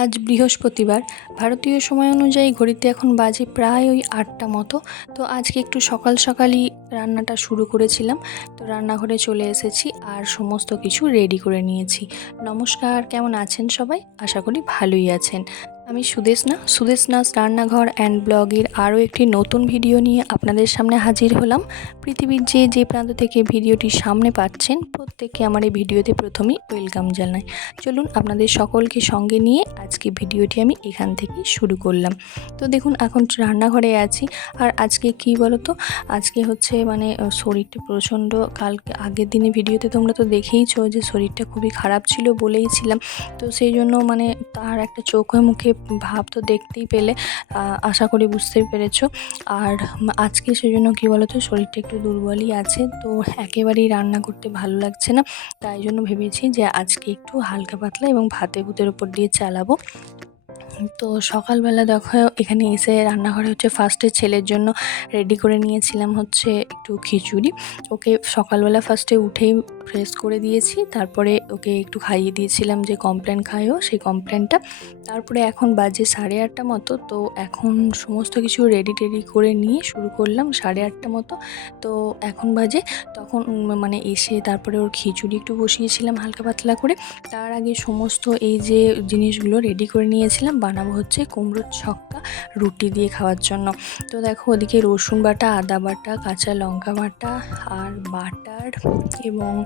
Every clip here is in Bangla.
আজ বৃহস্পতিবার। ভারতীয় সময় অনুযায়ী ঘড়িতে এখন বাজে প্রায় ওই আটটা মতো। তো আজকে একটু সকাল সকালই রান্নাটা শুরু করেছিলাম। তো রান্নাঘরে চলে এসেছি আর সমস্ত কিছু রেডি করে নিয়েছি। নমস্কার, কেমন আছেন সবাই? আশা করি ভালোই আছেন। আমি সুদেশনা সুদেশনাস রান্নাঘর অ্যান্ড ব্লগের আরও একটি নতুন ভিডিও নিয়ে আপনাদের সামনে হাজির হলাম। পৃথিবীর যে যে প্রান্ত থেকে ভিডিওটি সামনে পাচ্ছেন, প্রত্যেককে আমার এই ভিডিওতে প্রথমেই ওয়েলকাম জানাই। চলুন আপনাদের সকলকে সঙ্গে নিয়ে আজকে ভিডিওটি আমি এখান থেকেই শুরু করলাম। তো দেখুন, এখন রান্নাঘরে আছি। আর আজকে কি বলতো? আজকে হচ্ছে মানে শরীরটা প্রচণ্ড কালকে আগের দিনে ভিডিওতে তোমরা তো দেখেইছো যে শরীরটা খুবই খারাপ ছিল বলেইছিলাম তো সেই জন্য মানে তার একটা চোখে মুখে ভাব তো দেখতেই পেলে আশা করি বুঝতেই পেরেছ। আর আজকে সেই জন্য কী বলতো, শরীরটা একটু দুর্বলই আছে, তো একেবারেই রান্না করতে ভালো লাগছে না। তাই জন্য ভেবেছি যে আজকে একটু হালকা পাতলা এবং ভাতে ভুতের উপর দিয়ে চালাবো। তো সকালবেলা দেখো, এখানে এসে রান্নাঘরে হচ্ছে ফার্স্টে ছেলের জন্য রেডি করে নিয়েছিলাম হচ্ছে একটু খিচুড়ি। ওকে সকালবেলা ফার্স্টে উঠেই ফ্রেশ করে দিয়েছি, তারপরে ওকে একটু খাইয়ে দিয়েছিলাম যে কমপ্লেন খায়ও, সেই কমপ্লেনটা তারপরে এখন বাজে সাড়ে আটটা মতো, তো এখন সমস্ত কিছু রেডি টেডি করে নিয়ে শুরু করলাম সাড়ে আটটা মতো। তো এখন বাজে, তখন মানে এসে তারপরে ওর খিচুড়ি একটু বসিয়েছিলাম হালকা পাতলা করে। তার আগে সমস্ত এই যে জিনিসগুলো রেডি করে নিয়েছিলাম বানাবো হচ্ছে কুমড়োর ছক্কা রুটি দিয়ে খাওয়ার জন্য। তো দেখো ওদিকে রসুন বাটা, আদা বাটা, কাঁচা লঙ্কা বাটা আর বাটার এবং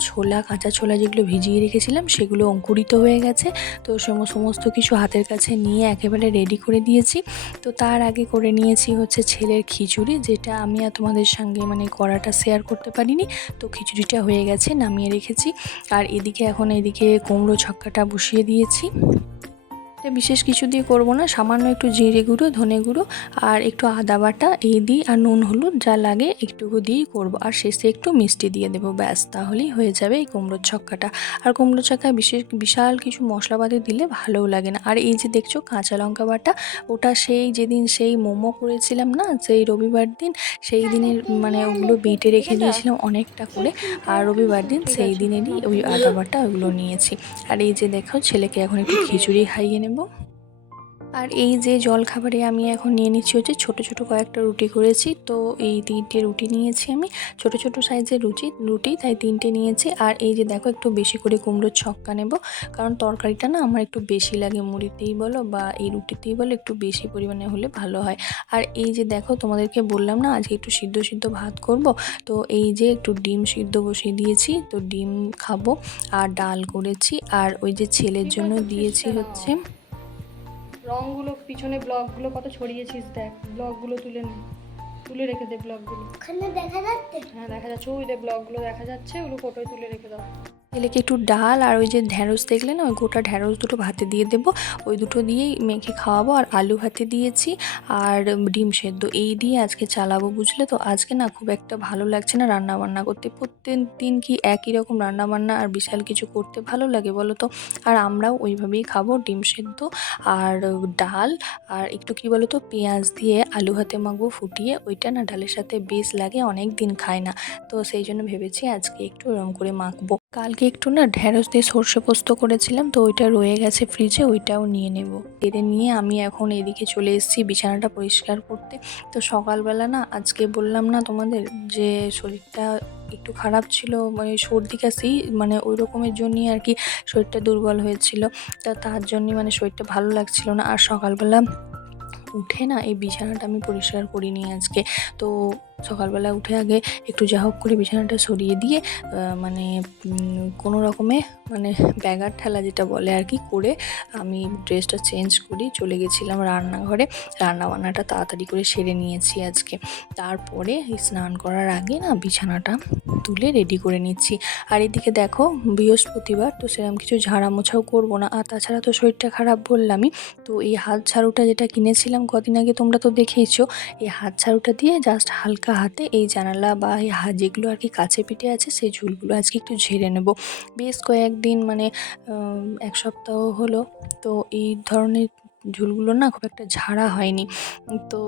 ছোলা, কাঁচা ছোলা যেগুলো ভিজিয়ে রেখেছিলাম সেগুলো অঙ্কুরিত হয়ে গেছে। তো সম- সমস্ত কিছু হাতের কাছে নিয়ে একেবারে রেডি করে দিয়েছি। তো তার আগে করে নিয়েছি হচ্ছে ছেলের খিচুড়ি, যেটা আমি আর তোমাদের সঙ্গে মানে করাটা শেয়ার করতে পারিনি। তো খিচুড়িটা হয়ে গেছে, নামিয়ে রেখেছি। আর এদিকে এখন এদিকে কুমড়ো ছক্কাটা বসিয়ে দিয়েছি। বিশেষ কিছু দিয়ে করব না। সামান্য একটু জিরে গুঁড়ো, ধনে গুঁড়ো আর একটু আদা বাটা এই দিই আর নুন, হলুদ যা লাগে একটুকু দিয়েই করব। আর শেষে একটু মিষ্টি দিয়ে দেবো, ব্যাস, তাহলেই হয়ে যাবে এই কুমড়োর ছক্কাটা। আর কুমড়ো ছক্কায় বিশেষ, বিশাল কিছু মশলাপাতি দিলে ভালোও লাগে না। আর এই যে দেখছ কাঁচা লঙ্কা বাটা, ওটা সেই যেদিন সেই মোমো করেছিলাম না, সেই রবিবার দিন, সেই দিনের মানে ওগুলো বেটে রেখে দিয়েছিলাম অনেকটা করে। আর রবিবার দিন সেই দিনেরই ওই আদা বাটা ওগুলো নিয়েছি। আর এই যে দেখো ছেলেকে এখন একটু খিচুড়ি খাইয়ে নেব। আর এই যে জল খাবারে আমি এখন নিয়ে নিচ্ছি হচ্ছে ছোট ছোট কয়েকটা রুটি করেছি। তো এই তিনটে রুটি নিয়েছি আমি। ছোট ছোট সাইজের রুটি রুটি, তাই তিনটে নিয়েছি। আর এই যে দেখো একটু বেশি করে কুমড়োর ছক্কা নেব। কারণ তরকারিটা না আমার একটু বেশি লাগে মুড়িতেই বলো বা এই রুটিতেই বলো একটু বেশি পরিমাণে হলে ভালো হয়। আর এই যে দেখো তোমাদেরকে বললাম না আজকে একটু সিদ্ধ সিদ্ধ ভাত করব। তো এই যে একটু ডিম সিদ্ধ বসিয়ে দিয়েছি। তো ডিম খাব। আর ডাল করেছি। আর ওই যে ছেলের জন্য দিয়েছি হচ্ছে রংগুলো পিছনে ব্লকগুলো কত ছড়িয়েছিস দেখ। ব্লকগুলো তুলে নে। তুলে রেখে দে ব্লকগুলো ওখানে দেখা যাচ্ছে? হ্যাঁ দেখা যাচ্ছে। ওই যে ব্লকগুলো দেখা যাচ্ছে। ওগুলো ফটোয় তুলে রেখে দাও। ছেলেকে একটু ডাল আর ওই যে ঢ্যাঁড়স দেখলে না ওই গোটা ঢ্যাঁড়স দুটো ভাতে দিয়ে দেবো। ওই দুটো দিয়েই মেখে খাওয়াবো। আর আলু ভাতে দিয়েছি আর ডিম সেদ্ধ। এই দিয়ে আজকে চালাবো, বুঝলে তো? আজকে না খুব একটা ভালো লাগছে না রান্না বান্না করতে। প্রত্যেক দিন কি একই রকম রান্না বান্না আর বিশাল কিছু করতে ভালো লাগে বলো তো? আর আমরাও ওইভাবেই খাব ডিম সেদ্ধ আর ডাল আর একটু কি বলো তো, পেঁয়াজ দিয়ে আলু ভাতে মাখবো ফুটিয়ে। ওইটা না ডালের সাথে বেশ লাগে অনেক দিন খায় না। তো সেই জন্য ভেবেছি আজকে একটু ওরম করে মাখবো। কালকে একটু না ঢ্যাঁড়স দিয়ে সর্ষে পোস্ত করেছিলাম, তো ওইটা রয়ে গেছে ফ্রিজে ওইটাও নিয়ে নেব। এরে নিয়ে আমি এখন এদিকে চলে এসেছি বিছানাটা পরিষ্কার করতে। তো সকালবেলা না আজকে বললাম না তোমাদের যে শরীরটা একটু খারাপ ছিল মানে সর্দি কাশি মানে ওই রকমের জন্যই আর কি শরীরটা দুর্বল হয়েছিল। তা তার জন্যই মানে শরীরটা ভালো লাগছিল না। আর সকালবেলা উঠে না এই বিছানাটা আমি পরিষ্কার করিনি আজকে। তো সকালবেলা উঠে আগে একটু যা হোক করে বিছানাটা সরিয়ে দিয়ে মানে কোনো রকমে মানে ব্যাগার ঠেলা যেটা বলে আর কি, করে আমি ড্রেসটা চেঞ্জ করি, চলে গেছিলাম রান্নাঘরে। রান্নাবান্নাটা তাড়াতাড়ি করে সেরে নিয়েছি আজকে। তারপরে স্নান করার আগে না বিছানাটা তুলে রেডি করে নিচ্ছি। আর এদিকে দেখো, বৃহস্পতিবার তো সেরকম কিছু ঝাড়া মোছাও করব না। আর তাছাড়া তো শরীরটা খারাপ বললামই। তো এই হাত ঝাড়ুটা যেটা কিনেছিলাম কদিন আগে তোমরা তো দেখেইছো, এই হাত ঝাড়ুটা দিয়ে জাস্ট হালকা হাতে, এই জানালা বা এই যেগুলো আর কি কাছে পিঠে আছে, সেই ঝুলগুলো আজকে একটু ঝেড়ে নেব। বেশ কয়েকদিন মানে এক সপ্তাহ হলো, তো এই ধরনের ঝুলগুলো না খুব একটা ঝাড়া হয়নি। তো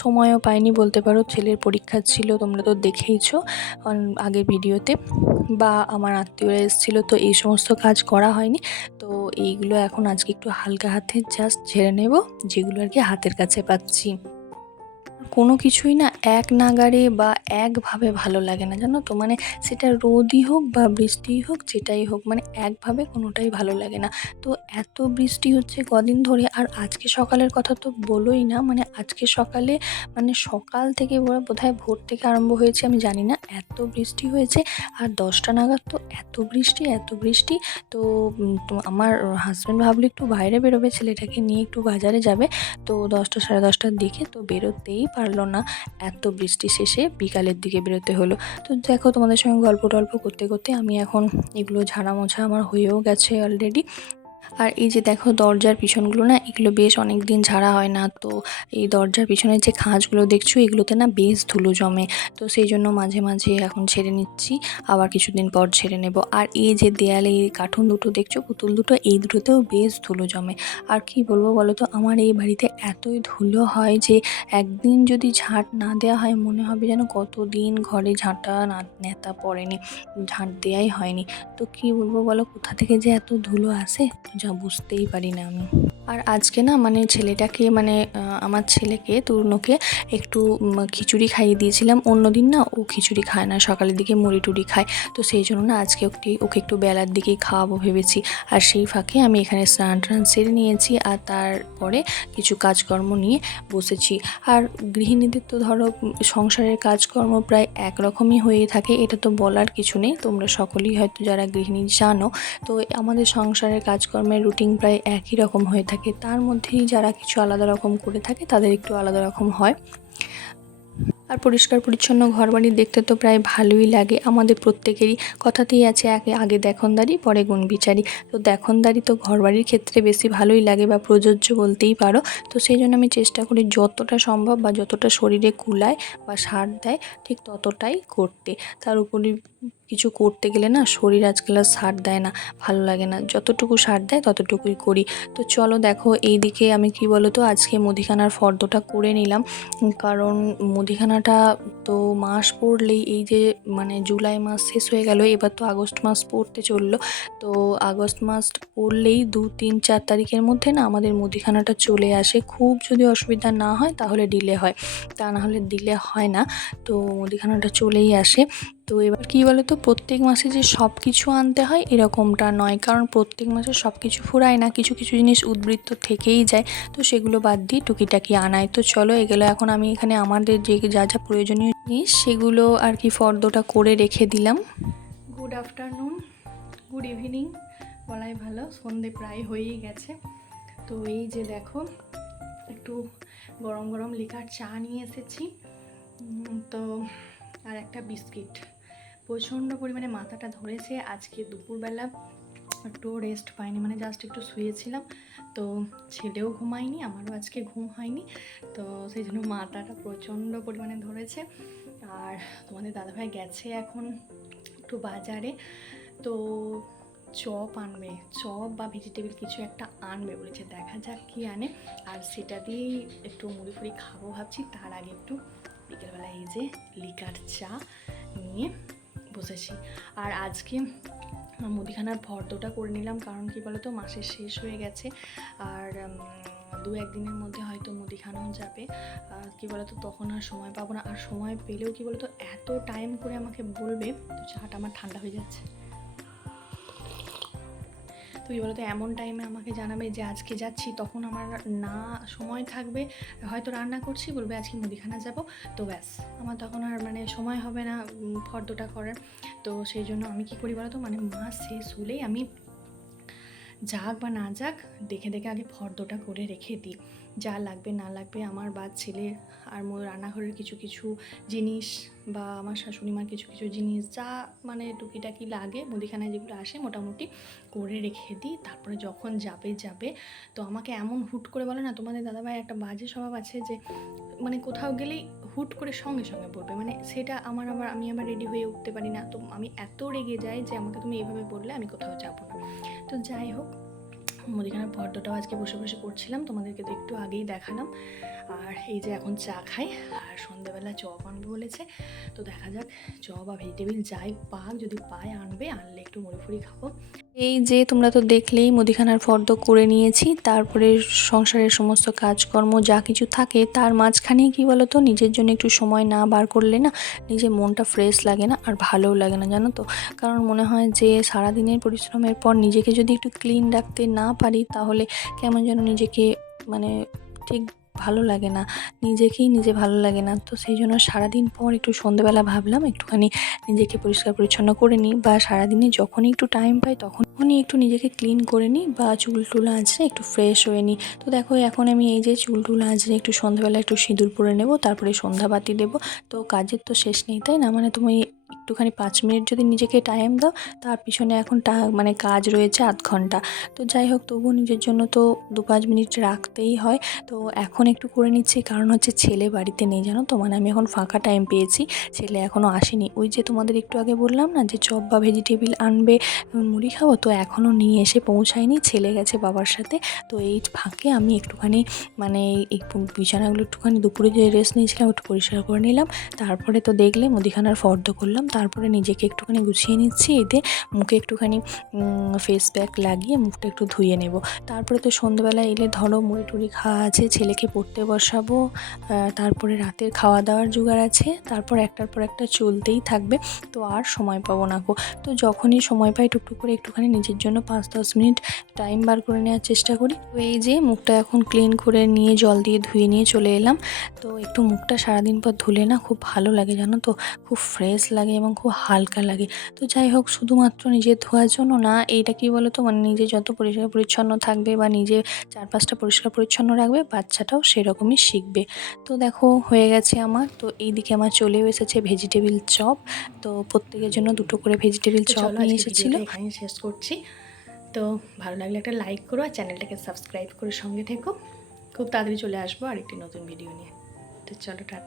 সময়ও পাইনি বলতে পারো, ছেলের পরীক্ষা ছিল, তোমরা তো দেখেইছো আগের ভিডিওতে। বা আমার আত্মীয়রা এসেছিল, তো এই সমস্ত কাজ করা হয়নি। তো এইগুলো এখন আজকে একটু হালকা হাতে জাস্ট ঝেড়ে নেব, যেগুলো আর কি হাতের কাছে পাচ্ছি। কোনো কিছুই না এক নাগাড়ে বা একভাবে ভালো লাগে না, জানো তো? মানে সেটা রোদই হোক বা বৃষ্টিই হোক, যেটাই হোক মানে একভাবে কোনোটাই ভালো লাগে না। তো এত বৃষ্টি হচ্ছে কদিন ধরে, আর আজকে সকালের কথা তো বলোই না মানে আজকে সকালে মানে সকাল থেকে বোধহয় ভোর থেকে আরম্ভ হয়েছে, আমি জানি না, এত বৃষ্টি হয়েছে, আর দশটা নাগাদ তো এত বৃষ্টি এত বৃষ্টি। তো আমার হাজব্যান্ড ভাবলো একটু বাইরে বেরোবে, ছেলেটাকে নিয়ে একটু বাজারে যাবে। তো দশটা সাড়ে দশটার দিকে তো বেরোতেই পারল না। এত বৃষ্টি শেষে বিকালের দিকে বেরোতে হলো। তো দেখো তোমাদের সঙ্গে গল্প টল্প করতে করতে আমি এখন এগুলো ঝাড়া মোছা আমার হয়েও গেছে অলরেডি আর এই যে দেখো দরজার পিছনগুলো না, এগুলো বেশ অনেক দিন ঝাড়া হয় না। তো এই দরজার পিছনের যে খাঁজগুলো দেখছ, এগুলোতে না বেশ ধুলো জমে। তো সেই জন্য মাঝে মাঝে এখন ছেড়ে নিচ্ছি, আবার কিছুদিন পর ছেড়ে নেব। আর এই যে দেয়ালে এই কার্টুন দুটো দেখছ, পুতুল দুটো, এই দুটোতেও বেশ ধুলো জমে। আর কি বলব বলো তো, আমার এই বাড়িতে এতই ধুলো হয় যে একদিন যদি ঝাঁট না দেওয়া হয়, মনে হবে যেন কতদিন ঘরে ঝাঁটা না, নেতা পড়েনি, ঝাঁট দেওয়াই হয়নি। তো কি বলব বলো, কোথা থেকে যে এত ধুলো আসে? যা বুঝতেই পারি না আমি। আর আজকে না মানে ছেলেটাকে মানে আমার ছেলেকে, তরুণকে একটু খিচুড়ি খাইয়ে দিয়েছিলাম। অন্যদিন না ও খিচুড়ি খায় না, সকালের দিকে মুড়ি টুড়ি খায়। তো সেই জন্য না আজকে ওকে ওকে একটু বেলার দিকেই খাওয়াবো ভেবেছি। আর সেই ফাঁকে আমি এখানে স্নান টান সেরে নিয়েছি আর তারপরে কিছু কাজকর্ম নিয়ে বসেছি। আর গৃহিণীদের তো ধরো সংসারের কাজকর্ম প্রায় একরকমই হয়ে থাকে, এটা তো বলার কিছু নেই। তোমরা সকলেই হয়তো যারা গৃহিণী জানো, তো আমাদের সংসারের কাজকর্মের রুটিন প্রায় একই রকম হয়ে থাকে। তার মধ্যেই যারা কিছু আলাদা রকম করে থাকে, তাদের একটু আলাদা রকম হয়। আর পরিষ্কার পরিচ্ছন্ন ঘরবাড়ি দেখতে তো প্রায় ভালোই লাগে। আমাদের প্রত্যেকেরই কথাতেই আছে আগে আগে দেখনদারি, পরে গুণ বিচারি তো দেখনদারি তো ঘরবাড়ির ক্ষেত্রে বেশি ভালোই লাগে বা প্রযোজ্য বলতেই পারো। তো সেই জন্য আমি চেষ্টা করি যতটা সম্ভব বা যতটা শরীরে কুলায় বা সার দেয়, ঠিক ততটাই করতে। তার উপরে কিছু করতে গেলে না শরীর আজকাল আর সার দেয় না, ভালো লাগে না। যতটুকু সার দেয় ততটুকুই করি। তো চলো দেখো এই দিকে আমি কি বলো তো আজকে মুদিখানার ফর্দটা করে নিলাম। কারণ মুদিখানাটা তো মাস পড়লেই এই যে মানে জুলাই মাস শেষ হয়ে গেল, এবার তো আগস্ট মাস পড়তে চলল। তো আগস্ট মাস পড়লেই দু, তিন, চার তারিখের মধ্যে না আমাদের মুদিখানাটা চলে আসে। খুব যদি অসুবিধা না হয় তাহলে ডিলে হয়। তা না হলে দিলে হয় না। তো মুদিখানাটা চলেই আসে। তো এবার কী বলো তো প্রত্যেক মাসে যে সব কিছু আনতে হয় এরকমটা নয়। কারণ প্রত্যেক মাসে সব কিছু ফুরায় না, কিছু কিছু জিনিস উদ্বৃত্ত থেকেই যায়, তো সেগুলো বাদ দিয়ে টুকিটাকি আনায়। তো চলো, এগুলো এখন আমি এখানে আমাদের যে যা যা প্রয়োজনীয় জিনিস, সেগুলো আর কি ফর্দটা করে রেখে দিলাম। গুড আফটারনুন গুড ইভিনিং বলাই ভালো, সন্ধে প্রায় হয়েই গেছে। তো এই যে দেখো, একটু গরম গরম লিকার চা নিয়ে এসেছি। তো, আর একটা বিস্কিট। প্রচণ্ড পরিমাণে মাথাটা ধরেছে। আজকে দুপুরবেলা একটু রেস্ট পাইনি মানে জাস্ট একটু শুয়েছিলাম। তো ছেলেও ঘুমায়নি, আমারও আজকে ঘুম হয়নি। তো সেই জন্য মাথাটা প্রচণ্ড পরিমাণে ধরেছে। আর তোমাদের দাদাভাই গেছে এখন একটু বাজারে। তো চপ আনবে, চপ বা ভেজিটেবল কিছু একটা আনবে বলেছে, দেখা যাক কি আনে। আর সেটা দিয়েই একটু মুড়ি ফুড়ি খাব ভাবছি, তার আগে একটু বিকেলবেলা এই যে লিকার চা নিয়ে বসেছি। আর আজকে মুদিখানার ফর্দটা করে নিলাম, কারণ কি বলতো, মাসের শেষ হয়ে গেছে। আর দু একদিনের মধ্যে হয়তো মুদিখানাও যাবে। কি বলতো, তখন আর সময় পাবো না। আর সময় পেলেও কি বলতো, এত টাইম করে আমাকে বলবে, তো চাটা আমার ঠান্ডা হয়ে যাচ্ছে। তো কি বলতো এমন টাইমে আমাকে জানাবে যে আজকে যাচ্ছি, তখন আমার না সময় থাকবে। হয়তো রান্না করছি, বলবে আজকে মুদিখানা যাব। তো ব্যাস, আমার তখন আর মানে সময় হবে না ফর্দটা করার। তো সেই জন্য আমি কি করি বলতো? মানে মা শেষ হলেই আমি যাক বা না যাক, দেখে দেখে আগে ফর্দটা করে রেখে দিই। যা লাগবে না লাগবে আমার বা ছেলে আর মোর রান্নাঘরের কিছু কিছু জিনিস বা আমার শাশুড়ি মার কিছু কিছু জিনিস যা মানে টুকিটাকি লাগে, মুদিখানায় যেগুলো আসে মোটামুটি করে রেখে দিই। তারপরে যখন যাবে যাবে। তো আমাকে এমন হুট করে বলে না, তোমাদের দাদাভাই একটা বাজে স্বভাব আছে যে মানে কোথাও গেলেই হুট করে সঙ্গে সঙ্গে বলবে মানে সেটা আমার আবার, আমি আবার রেডি হয়ে উঠতে পারি না। তো আমি এত রেগে যাই যে আমাকে তুমি এইভাবে বললে আমি কোথাও যাব না। তো যাই হোক মুদিখানার ফটোটাও আজকে বসে বসে করছিলাম তোমাদেরকে তো একটু আগেই দেখালাম। আর এই যে এখন চা খাই, আর সন্ধেবেলা চপ আনবে বলেছে। তো দেখা যাক চপ বা ভেজিটেবিল যাই পাক, যদি পায় আনবে, আনলে একটু মুড়ি ফুড়ি খাব। এই যে তোমরা তো দেখলেই মুদিখানার ফর্দ করে নিয়েছি, তারপরে সংসারের সমস্ত কাজকর্ম যা কিছু থাকে, তার মাঝখানেই কী বলো তো নিজের জন্য একটু সময় না বার করলে না নিজের মনটা ফ্রেশ লাগে না আর ভালোও লাগে না, জানো তো? কারণ মনে হয় যে সারাদিনের পরিশ্রমের পর নিজেকে যদি একটু ক্লিন রাখতে না পারি, তাহলে কেমন যেন নিজেকে মানে ঠিক ভালো লাগে না, নিজেকেই নিজে ভালো লাগে না। তো সেই জন্য সারাদিন পর একটু সন্ধেবেলা ভাবলাম, একটুখানি নিজেকে পরিষ্কার পরিচ্ছন্ন করে নিই বা সারাদিনে যখনই একটু টাইম পাই তখনই একটু নিজেকে ক্লিন করে নিই বা চুল টুল আঁচড়ে একটু ফ্রেশ হয়ে নিই। তো দেখো এখন আমি এই যে চুল টুল আঁচড়ে একটু সন্ধ্যাবেলা একটু সিঁদুর পরে নেব, তারপরে সন্ধ্যাবাতি দেবো। তো কাজের তো শেষ নেই, তাই না? মানে তুমি একটুখানি পাঁচ মিনিট যদি নিজেকে টাইম দাও, তার পিছনে এখন মানে কাজ রয়েছে আধ ঘণ্টা। তো যাই হোক, তবুও নিজের জন্য তো দু পাঁচ মিনিট রাখতেই হয়। তো এখন একটু করে নিচ্ছি, কারণ হচ্ছে ছেলে বাড়িতে নেই, জানো তো? মানে আমি এখন ফাঁকা টাইম পেয়েছি, ছেলে এখনও আসেনি। ওই যে তোমাদের একটু আগে বললাম না, যে চপ বা ভেজিটেবিল আনবে মুড়ি খাব, তো এখনও নিয়ে এসে পৌঁছায়নি, ছেলে গেছে বাবার সাথে। তো এই ফাঁকে আমি একটুখানি মানে এই বিছানাগুলো একটুখানি দুপুরে যে রেস্ট নিয়েছিলাম, একটু পরিষ্কার করে নিলাম। তারপরে তো দেখলে মুদিখানার ফর্দ করলাম তারপরে নিজেকে একটুখানি গুছিয়ে নিচ্ছি। এতে মুখে একটুখানি ফেস প্যাক লাগিয়ে মুখটা একটু ধুয়ে নেব। তারপরে তো সন্ধ্যেবেলা এলে ধরো মুড়ি টুড়ি খাওয়া আছে, ছেলেকে পড়তে বসাবো তারপরে রাতের খাওয়া দাওয়ার জোগাড় আছে, তারপর একটার পর একটা চলতেই থাকবে। তো আর সময় পাবো না গো। তো যখনই সময় পাই টুকটুক করে একটুখানি নিজের জন্য পাঁচ দশ মিনিট টাইম বার করে নেওয়ার চেষ্টা করি। তো এই যে মুখটা এখন ক্লিন করে নিয়ে জল দিয়ে ধুয়ে নিয়ে চলে এলাম। তো একটু মুখটা সারাদিন পর ধুলে না খুব ভালো লাগে জানো তো? খুব ফ্রেশ লাগে এবং খুব হালকা লাগে। তো যাই হোক শুধুমাত্র নিজের ধোয়ার জন্য না এইটা কি বলো তো মানে নিজে যত পরিষ্কার পরিচ্ছন্ন থাকবে বা নিজে চারপাশটা পরিষ্কার পরিচ্ছন্ন রাখবে বাচ্চাটাও সেরকমই শিখবে। তো দেখো হয়ে গেছে আমার। তো এইদিকে আমার চলেও এসেছে ভেজিটেবিল চপ তো প্রত্যেকের জন্য দুটো করে ভেজিটেবিল চপ নিয়ে এসেছিল। এখানে শেষ করছি। তো ভালো লাগলে একটা লাইক করো আর চ্যানেলটাকে সাবস্ক্রাইব করে সঙ্গে থেকো। খুব তাড়াতাড়ি চলে আসব আরেকটি নতুন ভিডিও নিয়ে। তো চলো টাটা।